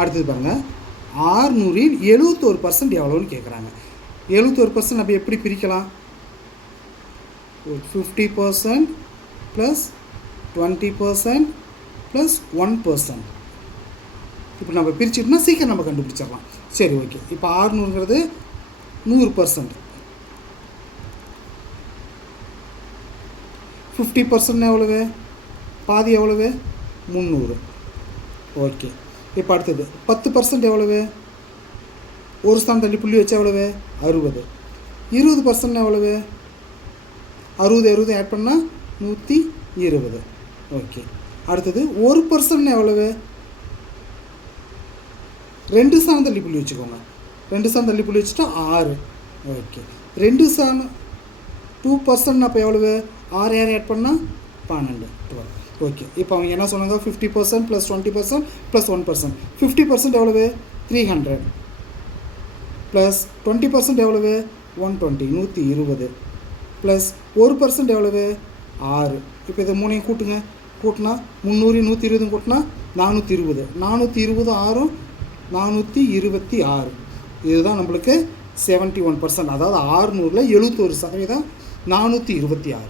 அடுத்தது பாருங்கள், 600இல் 71% எவ்வளோன்னு கேட்குறாங்க. 71% நம்ம எப்படி பிரிக்கலாம்? 50% ப்ளஸ் 20% ப்ளஸ் 1%. இப்போ நம்ம பிரிச்சுட்டோம்னா சீக்கிரம் நம்ம கண்டுபிடிச்சிடலாம். சரி, ஓகே. இப்போ 600ங்கிறது 100%. 50% எவ்வளவு? பாதி எவ்வளவு? 300. ஓகே. இப்போ அடுத்தது 10% எவ்வளவு? ஒரு ஸ்தானம் தள்ளி புள்ளி வச்சு எவ்வளவு? 60. 20% எவ்வளவு? 60 ஆட் பண்ணால் 120. ஓகே. அடுத்தது 1% எவ்வளவு? 2 ஸ்தானம் தள்ளி புள்ளி வச்சுக்கோங்க. 2 ஸ்தானம் தள்ளி புள்ளி வச்சுட்டா 6. ஓகே. 2 ஸ்தானம் 2% அப்போ எவ்வளவு? 6 ஆட் பண்ணால் 12. 12. ஓகே. இப்போ அவங்க என்ன சொன்னாங்க? 50% ப்ளஸ் 20% ப்ளஸ் 1%. 50% எவ்வளவு? 300 ப்ளஸ் 20% எவ்வளவு? 120, 120 ப்ளஸ் 1% எவ்வளவு? 6. இப்போ இதை மூணையும் கூட்டுங்க. கூட்டினா 300 120 கூட்டினா 420. 420 6 426. இதுதான் நம்மளுக்கு 71%. அதாவது 600ல் 71%, 426.